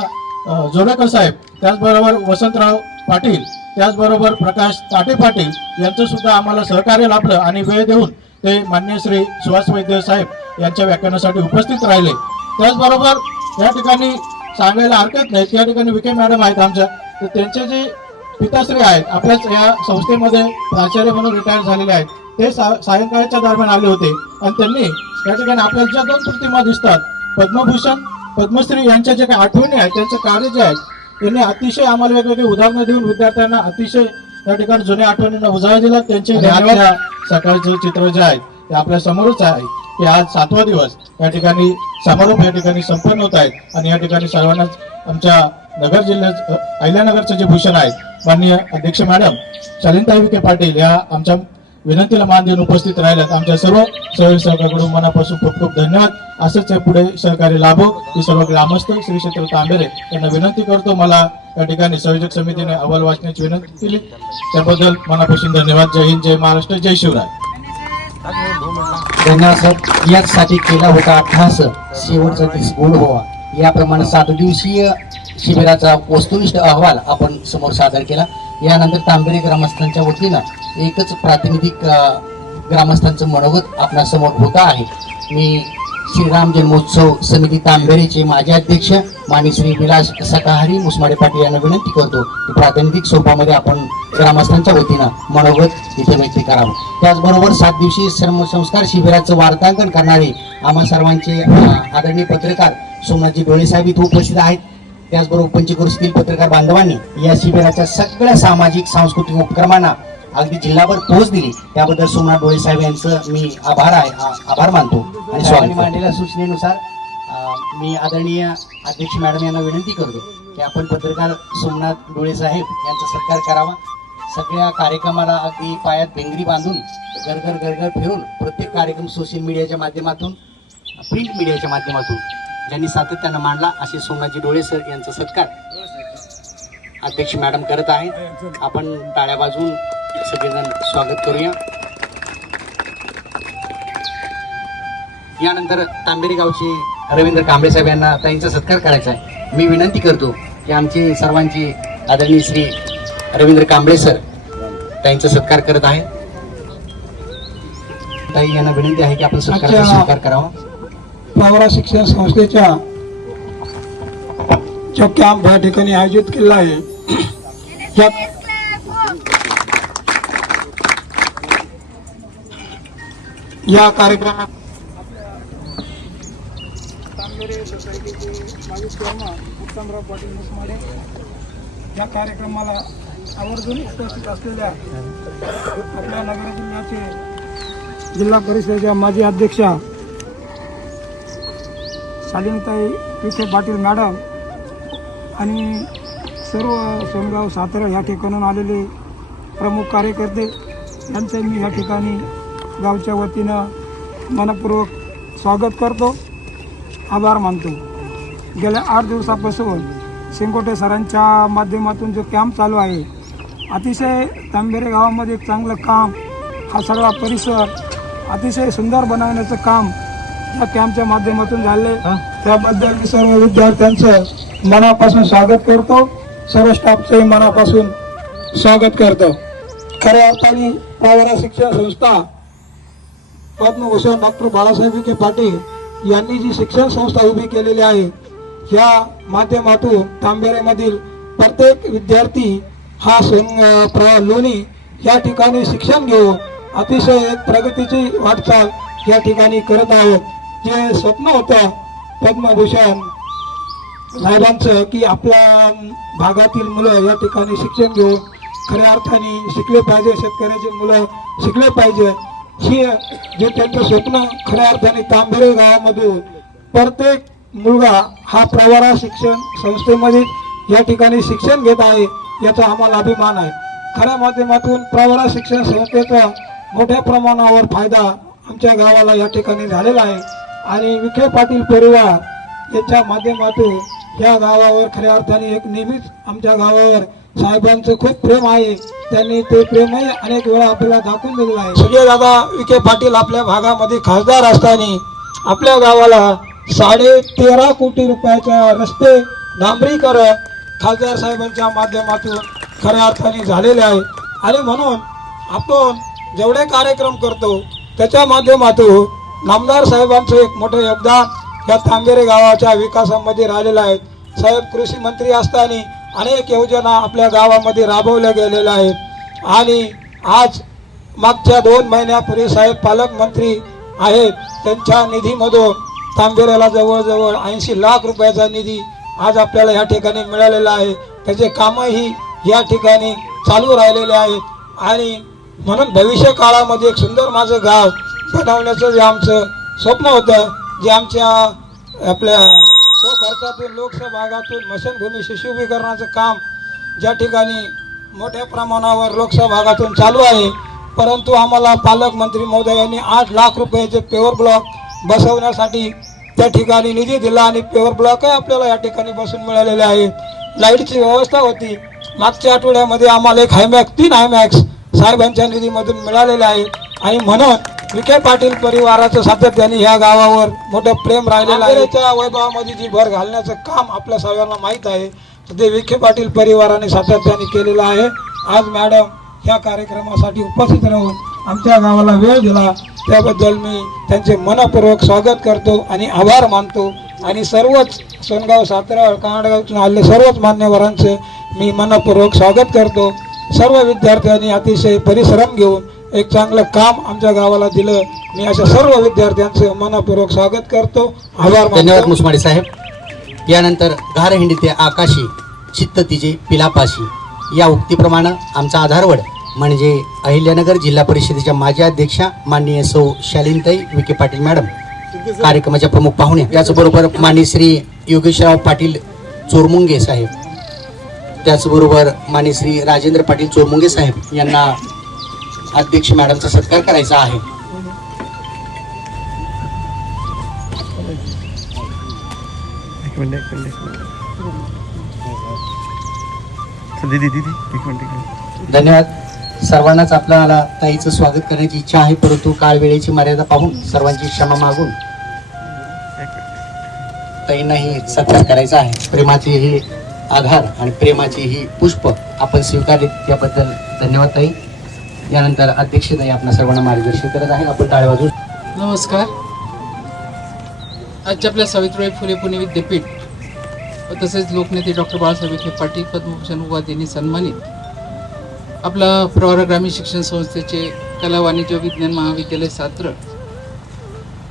जोडेकर साहेब, त्याचबरोबर वसंतराव पाटील, त्याचबरोबर प्रकाश ताटे पाटील यांचं सुद्धा आम्हाला सहकार्य लाभलं आणि वेळ देऊन ते मान्य श्री सुहास वैद्य साहेब यांच्या व्याख्यानासाठी उपस्थित राहिले. त्याचबरोबर या ठिकाणी सांगायला हरकत नाही, त्या ठिकाणी विखे मॅडम आहेत आमच्या, तर त्यांचे जे पिताश्री आहेत आपल्याच या संस्थेमध्ये प्राचार्य म्हणून रिटायर झालेले आहेत, ते सायंकाळच्या दरम्यान आले होते आणि त्यांनी या ठिकाणी आपल्याला ज्या 2 प्रतिमा दिसतात पद्मभूषण पद्मश्री यांच्या जे काही आठवणी आहेत त्यांचं कार्य जे आहे त्यांनी अतिशय आम्हाला वेगवेगळी उदाहरणं देऊन विद्यार्थ्यांना अतिशय या ठिकाणी जुन्या आठवणींना उजाळा दिला. त्यांचे सकाळचं चित्र जे आहे ते आपल्या समोरच आहे की आज 7वा दिवस या ठिकाणी समारोप या ठिकाणी संपन्न होत आहेत आणि या ठिकाणी सर्वांनाच आमच्या नगर जिल्ह्यात अहिल्यानगरचे जे भूषण आहेत माननीय अध्यक्ष मॅडम शालिनताई विखे पाटील या आमच्या विनंतीला मान देऊन उपस्थित राहिल्यात. आमच्या सर्व सहकार्याकडून मनापासून खूप खूप धन्यवाद. असंच पुढे सहकार्य लाभो ही सर्व ग्रामस्थ श्री क्षेत्र तांबेरे यांना विनंती करतो. मला या ठिकाणी संयोजक समितीने अहवाल वाचण्याची विनंती केली, त्याबद्दल मनापासून धन्यवाद. जय हिंद, जय महाराष्ट्र, जय शिवराय. धन्यवाद सर. याचसाठी केला होता अभ्यास, शेवटचा दिवस गोड व्हावा. याप्रमाणे 7 दिवसीय शिबिराचा वस्तुनिष्ठ अहवाल आपण समोर सादर केला. यानंतर तांबेरे ग्रामस्थांच्या वतीनं एकच प्रातिनिधिक ग्रामस्थांचं मनोगत आपल्या समोर होत आहे. मी श्रीराम जन्मोत्सव समिती तांबेरेचे माजी अध्यक्ष माननीय श्री विलास सकाहरी मुसमाडे पाटील यांना विनंती करतो की प्रातिनिधिक स्वरूपामध्ये आपण ग्रामस्थांच्या वतीनं मनोगत इथे व्यक्त करावं. त्याचबरोबर 7 दिवसीय संस्कार शिबिराचं वार्तांकन करणारे आम्हा सर्वांचे आदरणीय पत्रकार सोमनाथजी डोळे साहेब इथे उपस्थित आहेत. त्याचबरोबर पंचक्रोशीतील पत्रकार बांधवांनी या शिबिराच्या सगळ्या सामाजिक सांस्कृतिक उपक्रमांना अगदी जिल्हाभर पोहोच दिली, त्याबद्दल सोमनाथ डोळे साहेब यांचं मी आभार मानतो. आणि स्वागत मांडलेल्या सूचनेनुसार मी आदरणीय अध्यक्ष मॅडम यांना विनंती करतो की आपण पत्रकार सोमनाथ डोळे साहेब यांचा सत्कार करावा. सगळ्या कार्यक्रमाला अगदी पायात बेंगरी बांधून गरगर गरगर फिरून प्रत्येक कार्यक्रम सोशल मीडियाच्या माध्यमातून प्रिंट मीडियाच्या माध्यमातून ज्यांनी सातत्यानं मांडला असे सोमनाथजी डोळे सर यांचा सत्कार. अध्यक्ष मॅडम करत आहेत. आपण टाळ्या वाजवून सगळेजण स्वागत करूया. यानंतर तांबेरी गावचे रवींद्र कांबळे साहेब यांना त्यांचा सत्कार करायचा आहे. मी विनंती करतो की आमची सर्वांची आदरणीय श्री रवींद्र कांबळे सर त्यांचा सत्कार करत आहे. ताई यांना विनंती आहे की आपण सत्काराचा स्वीकार करावा. प्रवरा शिक्षण संस्थेच्या जो कॅम्प या ठिकाणी आयोजित केला आहे, या कार्यक्रमात तांबेरे सोसायटीचे माजी चेअरमन उत्तमराव पाटील मुसमाडे, या कार्यक्रमाला आवर्जून उपस्थित असलेल्या आपल्या नगर जिल्ह्याचे जिल्हा परिषदेच्या माजी अध्यक्षा शालिनीताई विखे पाटील मॅडम आणि सर्व सोनगाव सातारा या ठिकाणून आलेले प्रमुख कार्यकर्ते यांचं मी या ठिकाणी गावच्या वतीनं मनपूर्वक स्वागत करतो, आभार मानतो. गेल्या 8 दिवसापासून शिंगोटे सरांच्या माध्यमातून जो कॅम्प चालू आहे, अतिशय तांबेरे गावामध्ये एक चांगलं काम, हा सगळा परिसर अतिशय सुंदर बनवण्याचं काम या कॅम्पच्या माध्यमातून झाले. त्याबद्दल मी सर्व विद्यार्थ्यांचं मनापासून स्वागत करतो, सर्व स्टाफचंही मनापासून स्वागत करतो. खऱ्या अर्थाने प्रवरा शिक्षण संस्था पद्मभूषण डॉक्टर बाळासाहेब विखे पाटील यांनी जी शिक्षण संस्था उभी केलेली आहे, या माध्यमातून तांबेरेमधील प्रत्येक विद्यार्थी हा लोणी या ठिकाणी शिक्षण घेऊन अतिशय एक प्रगतीची वाटचाल या ठिकाणी करत आहोत. जे स्वप्न होतं पद्मभूषण साहेबांचं की आपल्या भागातील मुलं या ठिकाणी शिक्षण घेऊन खऱ्या अर्थाने शिकले पाहिजे, शेतकऱ्याची मुलं शिकले पाहिजे, ही जे त्यांचं स्वप्न खऱ्या अर्थाने तांबेरे गावामधून प्रत्येक मुलगा हा प्रवरा शिक्षण संस्थेमध्ये या ठिकाणी शिक्षण घेत आहे, याचा आम्हाला अभिमान आहे. खऱ्या माध्यमातून प्रवरा शिक्षण संस्थेचा मोठ्या प्रमाणावर फायदा आमच्या गावाला या ठिकाणी झालेला आहे आणि विखे पाटील परिवार यांच्या माध्यमातून या गावावर खऱ्या अर्थाने एक नेहमीच आमच्या गावावर साहेबांचं खूप प्रेम आहे. त्यांनी ते प्रेमही अनेक वेळा आपल्याला दाखवून दिलेलं आहे. सुजयदादा विखे पाटील आपल्या भागामध्ये खासदार असताना आपल्या गावाला 13.5 कोटी रुपयाचा रस्ते डांबरीकरण खासदार साहेबांच्या माध्यमातून खऱ्या अर्थाने झालेले आहे आणि म्हणून आपण जेवढे कार्यक्रम करतो त्याच्या माध्यमातून नामदार साहेबांचं एक मोठं योगदान या तांबेरे गावाच्या विकासामध्ये राहिलेलं आहे. साहेब कृषी मंत्री असताना अनेक योजना आपल्या गावामध्ये राबवल्या गेलेल्या आहेत आणि आज मागच्या 2 महिन्यापूर्वी साहेब पालकमंत्री आहेत, त्यांच्या निधीमधून तांबेऱ्याला जवळजवळ 80 लाख रुपयाचा निधी आज आपल्याला या ठिकाणी मिळालेला आहे. त्याचे कामही या ठिकाणी चालू राहिलेले आहेत आणि म्हणून भविष्य काळामध्ये एक सुंदर माझं गाव बनवण्याचं जे आमचं स्वप्न होतं, जे आमच्या आपल्या स्वखर्चातून लोकसहभागातून मशानभूमी शिशुभीकरणाचं काम ज्या ठिकाणी मोठ्या प्रमाणावर लोकसहभागातून चालू आहे, परंतु आम्हाला पालकमंत्री महोदयांनी 8 लाख रुपयाचे पेवर ब्लॉक बसवण्यासाठी त्या ठिकाणी निधी दिला आणि पेवर ब्लॉकही आपल्याला या ठिकाणी बसून मिळालेले आहे. लाईटची व्यवस्था होती. मागच्या आठवड्यामध्ये आम्हाला एक हायमॅक्स 3 हायमॅक्स साहेबांच्या निधीमधून मिळालेले आहे आणि म्हणून विखे पाटील परिवाराचं सातत्याने ह्या गावावर मोठं प्रेम राहिलेलं आहे. त्या वैभवामध्ये जी भर घालण्याचं काम आपल्या सर्वांना माहीत आहे, ते विखे पाटील परिवाराने सातत्याने केलेलं आहे. आज मॅडम ह्या कार्यक्रमासाठी उपस्थित राहून आमच्या गावाला वेळ दिला त्याबद्दल मी त्यांचे मनपूर्वक स्वागत करतो आणि आभार मानतो आणि सर्वच सोनगाव सातारा कर्नाटकातून आलेले सर्वच मान्यवरांचे मी मनपूर्वक स्वागत करतो. सर्व विद्यार्थ्यांनी अतिशय परिश्रम घेऊन एक चांगलं काम आमच्या गावाला दिलं. मी अशा सर्व विद्यार्थ्यांचं मनपूर्वक स्वागत करतो, आभार मानतो. धन्यवाद मुसमाडे साहेब. यानंतर घारहिंडी ते आकाशी चित्त तिचे पिलापाशी या उक्तीप्रमाणे आमचा आधारवड म्हणजे अहिल्यानगर जिल्हा परिषदेच्या माजी अध्यक्षा माननीय सौ शालिनीताई विखे पाटील मॅडम कार्यक्रमाच्या प्रमुख पाहुणे, त्याचबरोबर माननीय श्री योगेशराव पाटील चोरमुंगे साहेब, त्याचबरोबर माननीय श्री राजेंद्र पाटील चोरमुंगे साहेब यांना अध्यक्ष मॅडमचा सत्कार करायचा आहे. दीदी एक मिनिट. धन्यवाद. सर्वांनाच आपल्याला ताईचं स्वागत करण्याची इच्छा आहे, परंतु काळ वेळेची मर्यादा पाहून सर्वांची क्षमा मागून ताईंनाही सत्कार करायचा आहे. प्रेमाची ही आधार आणि प्रेमाची ही पुष्प आपण स्वीकारली त्याबद्दल धन्यवाद ताई. यानंतर अध्यक्ष ताई आपल्या सर्वांना मार्गदर्शन करत आहेत. आपण टाळ्या वाजवून. नमस्कार. आजच्या आपल्या सावित्रीबाई फुले पुणे विद्यापीठ व तसेच लोकनेते डॉक्टर बाळासाहेब विखे पाटील पद्मभूषण उपाधी यांनी सन्मानित आपला प्रवरा ग्रामीण शिक्षण संस्थेचे कला वाणिज्य विज्ञान महाविद्यालय सात्र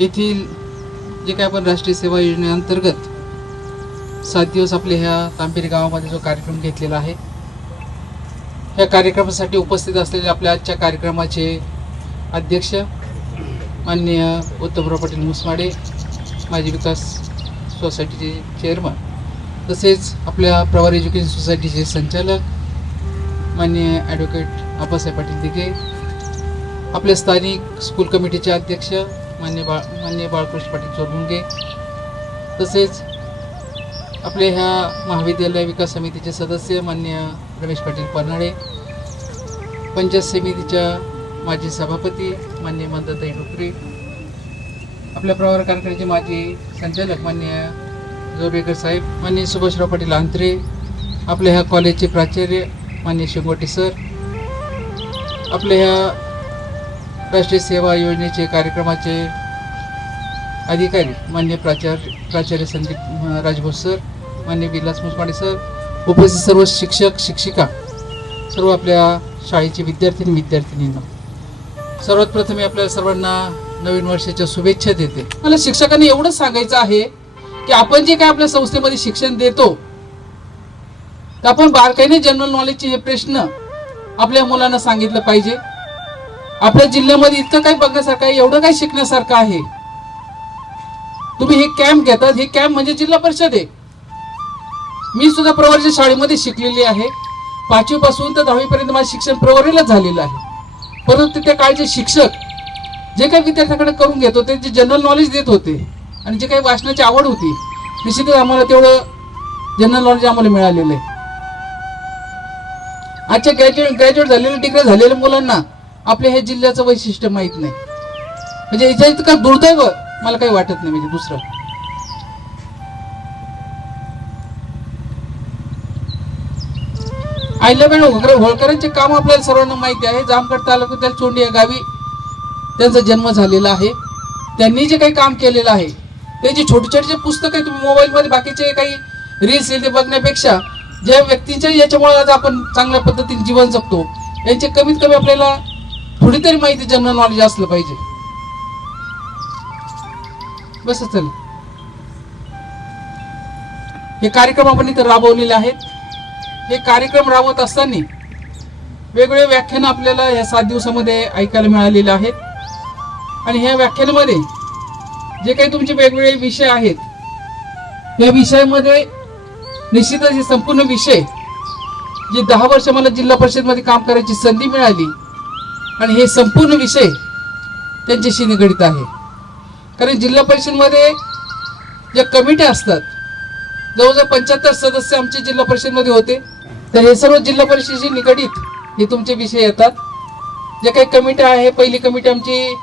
येथील जे काय आपण राष्ट्रीय सेवा योजनेअंतर्गत 7 दिवस आपले ह्या तांपेरी गावामध्ये जो कार्यक्रम घेतलेला आहे, ह्या कार्यक्रमासाठी उपस्थित असलेले आपल्या आजच्या कार्यक्रमाचे अध्यक्ष माननीय उत्तमराव पाटील मुसमाडे, माजी विकास सोसायटीचे चेअरमन, तसेच आपल्या प्रवार एज्युकेशन सोसायटीचे संचालक माननीय ॲडव्होकेट आप्पासाहेब पाटील दिघे, आपल्या स्थानिक स्कूल कमिटीचे अध्यक्ष माननीय बाळकृष्ण पाटील चोरमुंगे, तसेच आपल्या ह्या महाविद्यालय विकास समितीचे सदस्य माननीय रमेश पाटील परनाळे, पंचायत समितीच्या माजी सभापती माननीय मंदाताई डोकरे, आपल्या प्रवार कारखान्याचे माजी संचालक माननीय जोरवेकर साहेब, माननीय सुभाषराव पाटील आंत्रे, आपल्या ह्या कॉलेजचे प्राचार्य माननीय शिंगोटे सर, आपल्या ह्या राष्ट्रीय सेवा योजनेचे कार्यक्रमाचे अधिकारी माननीय प्राचार्य संदीप राजभोस सर, माननीय विलास मुसमाडे सर, उपस्थित सर्व शिक्षक शिक्षिका, सर्व आपल्या शाळेचे विद्यार्थी विद्यार्थिनींना सर्वात प्रथम मी आपल्या सर्वांना नवीन वर्षाच्या शुभेच्छा देते. मला शिक्षकांनी एवढंच सांगायचं आहे की आपण जे काय आपल्या संस्थेमध्ये शिक्षण देतो तर आपण बारकाईने जनरल नॉलेजचे हे प्रश्न आपल्या मुलांना सांगितलं पाहिजे. आपल्या जिल्ह्यामध्ये इतकं काही बघण्यासारखं आहे, एवढं काही शिकण्यासारखं आहे. तुम्ही हे कॅम्प घेतात, हे कॅम्प म्हणजे जिल्हा परिषद आहे. मी सुद्धा प्रवरच्या शाळेमध्ये शिकलेली आहे. 5वी पासून तर 10वी पर्यंत माझं शिक्षण प्रवरीलाच झालेलं आहे. परंतु त्या काळचे शिक्षक जे काही विद्यार्थ्याकडे करून घेत होते, जे जनरल नॉलेज देत होते आणि जे काही वाचनाची आवड होती, निश्चितच आम्हाला तेवढं जनरल नॉलेज आम्हाला मिळालेलं आहे. आजच्या ग्रॅज्युएट झालेल्या डिग्री झालेल्या मुलांना आपल्या ह्या जिल्ह्याचं वैशिष्ट्य माहीत नाही. म्हणजे याच्या इतकं दुर्दैव मला काही वाटत नाही. म्हणजे दुसरं अहिल्याबाई होळकरांचे काम आपल्याला सर्वांना माहिती आहे. जामखेड तालुक्यातील चोंडी या गावी त्यांचा जन्म झालेला आहे. त्यांनी जे काही काम केलेलं आहे, त्याची छोटी छोटी जे पुस्तक आहे, तुम्ही मोबाईलमध्ये बाकीचे काही रील्स येते बघण्यापेक्षा ज्या व्यक्तींच्या याच्यामुळे आज आपण चांगल्या पद्धतीने जीवन जगतो, यांचे कमीत कमी आपल्याला थोडी तरी माहिती जनरल नॉलेज असलं पाहिजे. बस चल, हे कार्यक्रम आपण इथं राबवलेले आहेत. हे कार्यक्रम राबवत असताना वेगवेगळे व्याख्यान आपल्याला ह्या 7 दिवसामध्ये ऐकायला मिळालेले आहेत. आणि ह्या व्याख्यानामध्ये जे काही तुमचे वेगवेगळे विषय आहेत, या विषयामध्ये निश्चितच हे संपूर्ण विषय जे 10 वर्ष मला जिल्हा परिषदमध्ये काम करायची संधी मिळाली आणि हे संपूर्ण विषय त्यांच्याशी निगडित आहे. कारण जिल्हा परिषदमध्ये ज्या कमिट्या असतात, जवळजवळ 75 सदस्य आमचे जिल्हा परिषदमध्ये होते. तर हे सर्व जिल्हा परिषदेशी निगडित हे तुमचे विषय येतात. जे काही कमिटी आहे, पहिली कमिटी आमची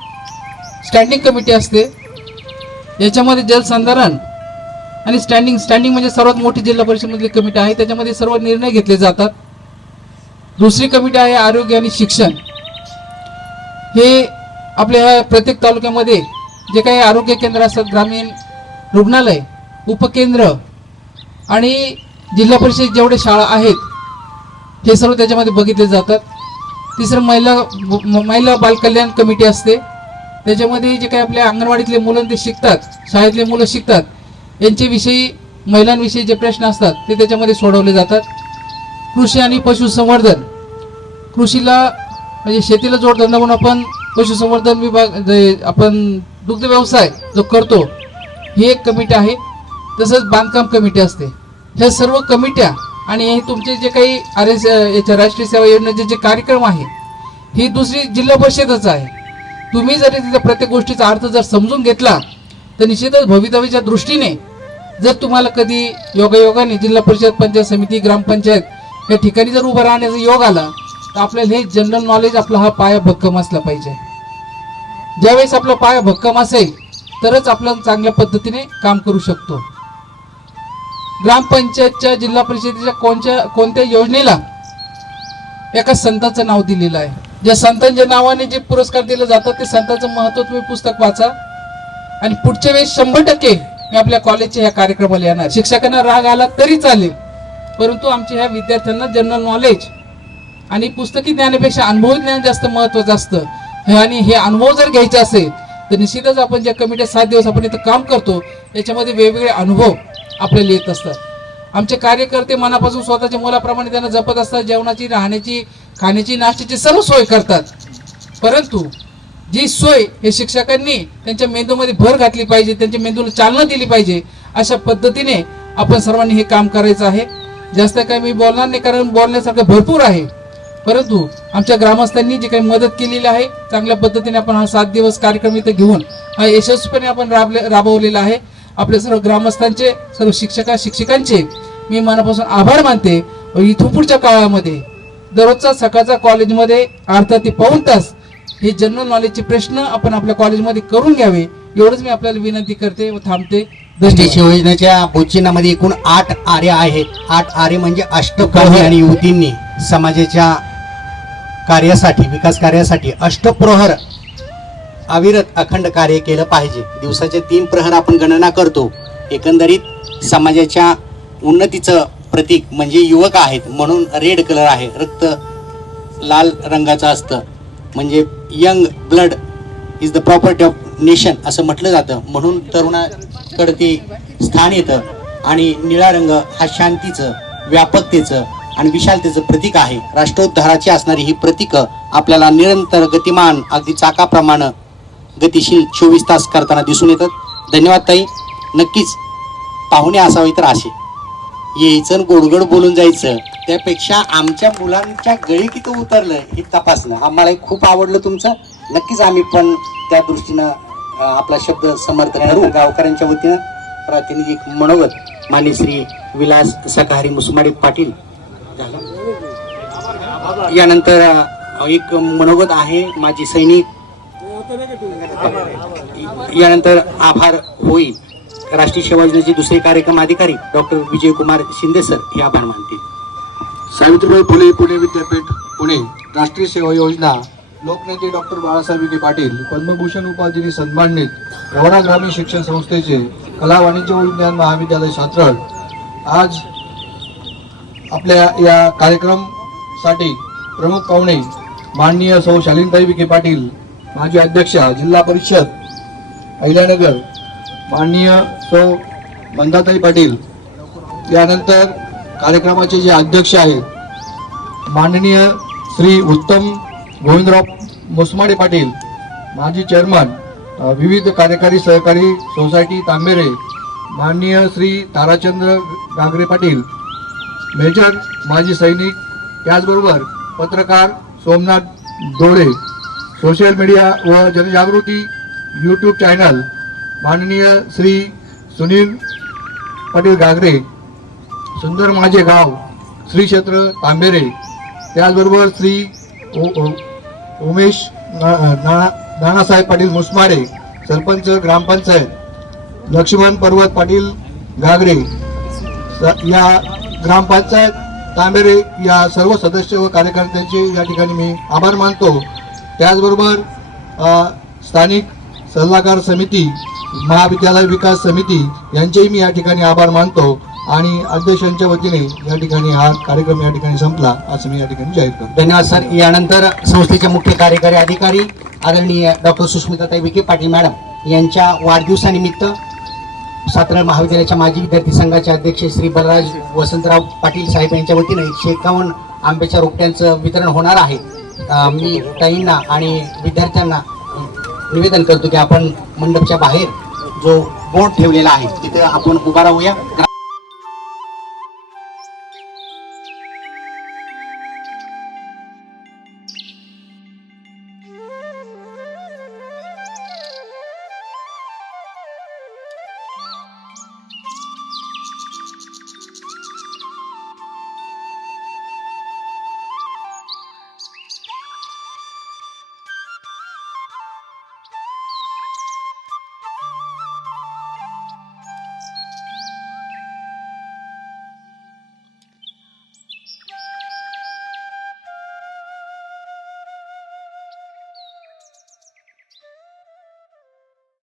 स्टँडिंग कमिटी असते. याच्यामध्ये जलसंधारण आणि स्टँडिंग म्हणजे सर्वात मोठी जिल्हा परिषदमधली कमिटी आहे, त्याच्यामध्ये सर्व निर्णय घेतले जातात. दुसरी कमिटी आहे आरोग्य आणि शिक्षण. हे आपल्या प्रत्येक तालुक्यामध्ये जे काही आरोग्य केंद्र असतात, ग्रामीण रुग्णालय, उपकेंद्र आणि जिल्हा परिषद जेवढे शाळा आहेत, हे सर्व त्याच्यामध्ये बघितले जातात. तिसरं महिला बालकल्याण कमिटी असते. त्याच्यामध्ये जे काही आपल्या अंगणवाडीतले मुलं ते शिकतात, शाळेतले मुलं शिकतात, यांच्याविषयी महिलांविषयी जे प्रश्न असतात ते त्याच्यामध्ये सोडवले जातात. कृषी आणि पशुसंवर्धन, कृषीला म्हणजे शेतीला जोडधंदा म्हणून आपण पशुसंवर्धन विभाग जे आपण दुग्ध व्यवसाय जो करतो, ही एक कमिटी आहे. तसंच बांधकाम कमिटी असते. ह्या सर्व कमिट्या आणि हे तुमचे जे काही याच्या राष्ट्रीय सेवा योजनेचे जे कार्यक्रम आहे, ही दुसरी जिल्हा परिषदच आहे. तुम्ही जरी तिथं प्रत्येक गोष्टीचा अर्थ जर समजून घेतला तर निश्चितच भवितव्याच्या दृष्टीने जर तुम्हाला कधी योगायोगाने जिल्हा परिषद, पंचायत समिती, ग्रामपंचायत या ठिकाणी जर उभं राहण्याचा योग आला तर आपल्याला हे जनरल नॉलेज आपला हा पाया भक्कम असला पाहिजे. ज्यावेळेस आपला पाया भक्कम असेल तरच आपण चांगल्या पद्धतीने काम करू शकतो. ग्रामपंचायतच्या जिल्हा परिषदेच्या कोणत्या योजनेला एका संताचं नाव दिलेलं आहे. ज्या संतांच्या नावाने जे पुरस्कार दिले जातात ते संतांचं महत्त्व तुम्ही पुस्तक वाचा आणि पुढच्या वेळेस 100% मी आपल्या कॉलेजच्या ह्या कार्यक्रमाला येणार. शिक्षकांना राग आला तरी चालेल, परंतु आमच्या ह्या विद्यार्थ्यांना जनरल नॉलेज आणि पुस्तकी ज्ञानापेक्षा अनुभवी ज्ञान जास्त महत्त्वाचं असतं. आणि हे अनुभव जर घ्यायचे असेल तर निश्चितच आपण ज्या कमिट्या 7 दिवस आपण इथं काम करतो त्याच्यामध्ये वेगवेगळे अनुभव आपल्याला येत असतात. आमचे कार्यकर्ते मनापासून स्वतःच्या मुलाप्रमाणे त्यांना जपत असतात. जेवणाची, राहण्याची, खाण्याची, नाश्त्याची सर्व सोय करतात. परंतु जी सोय हे शिक्षकांनी त्यांच्या मेंदूमध्ये भर घातली पाहिजे, त्यांच्या मेंदूला चालना दिली पाहिजे. अशा पद्धतीने आपण सर्वांनी हे काम करायचं आहे. जास्त काही मी बोलणार नाही कारण बोलण्यासारखं भरपूर आहे. परंतु आमच्या ग्रामस्थांनी जी काही मदत केलेली आहे चांगल्या पद्धतीने आपण हा 7 दिवस कार्यक्रम इथं घेऊन हा यशस्वीपणे आपण राबवलेला आहे. आपल्या सर्व ग्रामस्थांचे, सर्व शिक्षकांचे मी मनापासून आभार मानते. इथून पुढच्या काळामध्ये दररोजचा सकाळचा कॉलेजमध्ये अर्धा ते पाऊण तास हे जनरल नॉलेजचे प्रश्न आपण आपल्या कॉलेजमध्ये करून घ्यावे एवढंच मी आपल्याला विनंती करते व थांबते. दृष्टीच्या योजनेच्या भूचिन्हामध्ये एकूण 8 आरे आहेत. 8 आरे म्हणजे अष्टप्रहर आणि युवतींनी समाजाच्या कार्यासाठी, विकास कार्यासाठी अष्टप्रहर अविरत अखंड कार्य केलं पाहिजे. दिवसाचे 3 प्रहर आपण गणना करतो. एकंदरीत समाजाच्या उन्नतीचं प्रतीक म्हणजे युवक आहेत म्हणून रेड कलर आहे, रक्त लाल रंगाचं असतं. म्हणजे young blood is the property of nation असं म्हटलं जातं. म्हणून तरुणाकडे ते स्थान येतं. आणि निळा रंग हा शांतीचं, व्यापकतेचं आणि विशालतेचं प्रतीक आहे. राष्ट्रोद्धाराची असणारी ही प्रतीकं आपल्याला निरंतर गतिमान, अगदी चाकाप्रमाणे गतिशील 24 तास करताना दिसून येतात. धन्यवाद ताई. नक्कीच पाहुणे असावे तर असे यायचं, गोडगोड बोलून जायचं, त्यापेक्षा आमच्या मुलांच्या गळी किती उतरलं हे तपासणं. आम्हालाही खूप आवडलं तुमचं. नक्कीच आम्ही पण त्या दृष्टीनं आपला शब्द समर्थन करू. गावकऱ्यांच्या वतीनं प्रातिनिधिक मनोगत मान्य श्री विलास सखारी मुसमाडे पाटील. यानंतर एक मनोगत आहे माजी सैनिक. यानंतर आभार होईल. राष्ट्रीय सेवा योजनेचे दुसरे कार्यक्रम अधिकारी डॉक्टर विजयकुमार शिंदे सर हे आभार मानतील. सावित्रीबाई फुले पुणे विद्यापीठ पुणे राष्ट्रीय सेवा योजना लोकनेते डॉक्टर बाळासाहेब विखे पाटील पद्मभूषण उपाधीने सन्मानित प्रवरा ग्रामीण शिक्षण संस्थेचे कला वाणिज्य व विज्ञान महाविद्यालय सातरळ आज आपल्या या कार्यक्रमासाठी प्रमुख पाहुणे माननीय सौ शालीनताई विखे पाटील, माजी अध्यक्षा जिल्हा परिषद अहिल्यानगर माननीय सौ मंदाताई पाटील. यानंतर कार्यक्रमाचे जे अध्यक्ष आहेत माननीय श्री उत्तम गोविंदराव मुसमाडे पाटील, माजी चेअरमन विविध कार्यकारी सहकारी सोसायटी तांबेरे, माननीय श्री ताराचंद्र गागरे पाटील मेजर माजी सैनिक, त्याचबरोबर पत्रकार सोमनाथ दोळे, सोशल मीडिया व जनजागृती यूट्यूब चॅनल माननीय श्री सुनील पाटील गागरे, सुंदर माझे गाव श्री क्षेत्र तांबेरे, त्याचबरोबर श्री उमेश नानासाहेब पाटील मुसमाडे सरपंच ग्रामपंचायत, लक्ष्मण पर्वत पाटील गागरे या ग्रामपंचायत तांबेरे या सर्व सदस्य व कार्यकर्त्यांचे या ठिकाणी मी आभार मानतो. त्याचबरोबर स्थानिक सल्लागार समिती, महाविद्यालय विकास समिती यांचेही मी या ठिकाणी आभार मानतो. आणि अध्यक्षांच्या वतीने या ठिकाणी हा कार्यक्रम या ठिकाणी संपला असं मी या ठिकाणी जाहीर करतो. धन्यवाद सर. यानंतर संस्थेचे मुख्य कार्यकारी अधिकारी आदरणीय डॉक्टर सुष्मिताताई विखे पाटील मॅडम यांच्या वाढदिवसानिमित्त सातारा महाविद्यालयाच्या माजी विद्यार्थी संघाचे अध्यक्ष श्री बलराज वसंतराव पाटील साहेब यांच्या वतीने 151 आंब्याच्या रोपट्यांचं वितरण होणार आहे. मी ताईंना आणि विद्यार्थ्यांना निवेदन करतो की आपण मंडपच्या बाहेर जो बोर्ड ठेवलेला आहे तिथे आपण उभा राहूया.